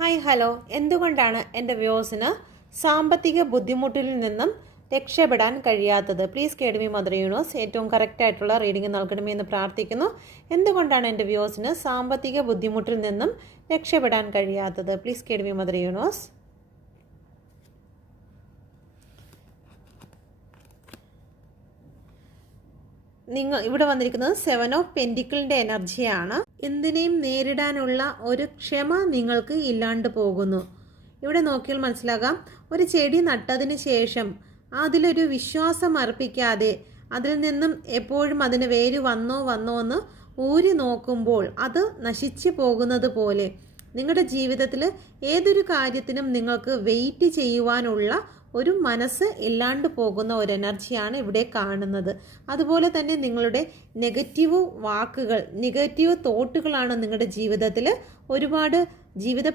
Hi hello, എന്തുകൊണ്ടാണ് എൻ്റെ വ്യൂസിന് സാമ്പത്തിക ബുദ്ധിമുട്ടിൽ നിന്നും രക്ഷപ്പെടാൻ കഴിയാത്തത്? പ്ലീസ് കേഡ് മി മദർ യൂണിവേഴ്സ് ഏറ്റവും കറക്റ്റായിട്ടുള്ള റീഡിംഗ് നൽകണമെന്ന് പ്രാർത്ഥിക്കുന്നു. എന്തുകൊണ്ടാണ് എൻ്റെ വ്യൂസിന് സാമ്പത്തിക ബുദ്ധിമുട്ടിൽ നിന്നും രക്ഷപ്പെടാൻ കഴിയാത്തത്? Please കേഡ് me mother universe. നിങ്ങൾ ഇവിടെ വന്നിരിക്കുന്നത് 7 ഓഫ് പെൻറ്റിക്കിളിൻ്റെ എനർജിയാണ്. എന്തിനേയും നേരിടാനുള്ള ഒരു ക്ഷമ നിങ്ങൾക്ക് ഇല്ലാണ്ട് പോകുന്നു. ഇവിടെ നോക്കിയാൽ മനസ്സിലാകാം, ഒരു ചെടി നട്ടതിന് ശേഷം അതിലൊരു വിശ്വാസം അർപ്പിക്കാതെ അതിൽ നിന്നും എപ്പോഴും അതിന് വേര് വന്നോ എന്ന് ഊരി നോക്കുമ്പോൾ അത് നശിച്ചു പോകുന്നത് പോലെ നിങ്ങളുടെ ജീവിതത്തിൽ ഏതൊരു കാര്യത്തിനും നിങ്ങൾക്ക് വെയിറ്റ് ചെയ്യുവാനുള്ള ഒരു മനസ്സ് ഇല്ലാണ്ട് പോകുന്ന ഒരു എനർജിയാണ് ഇവിടെ കാണുന്നത്. അതുപോലെ തന്നെ നിങ്ങളുടെ നെഗറ്റീവ് വാക്കുകൾ, നെഗറ്റീവ് തോട്ടുകളാണ് നിങ്ങളുടെ ജീവിതത്തിൽ ഒരുപാട് ജീവിത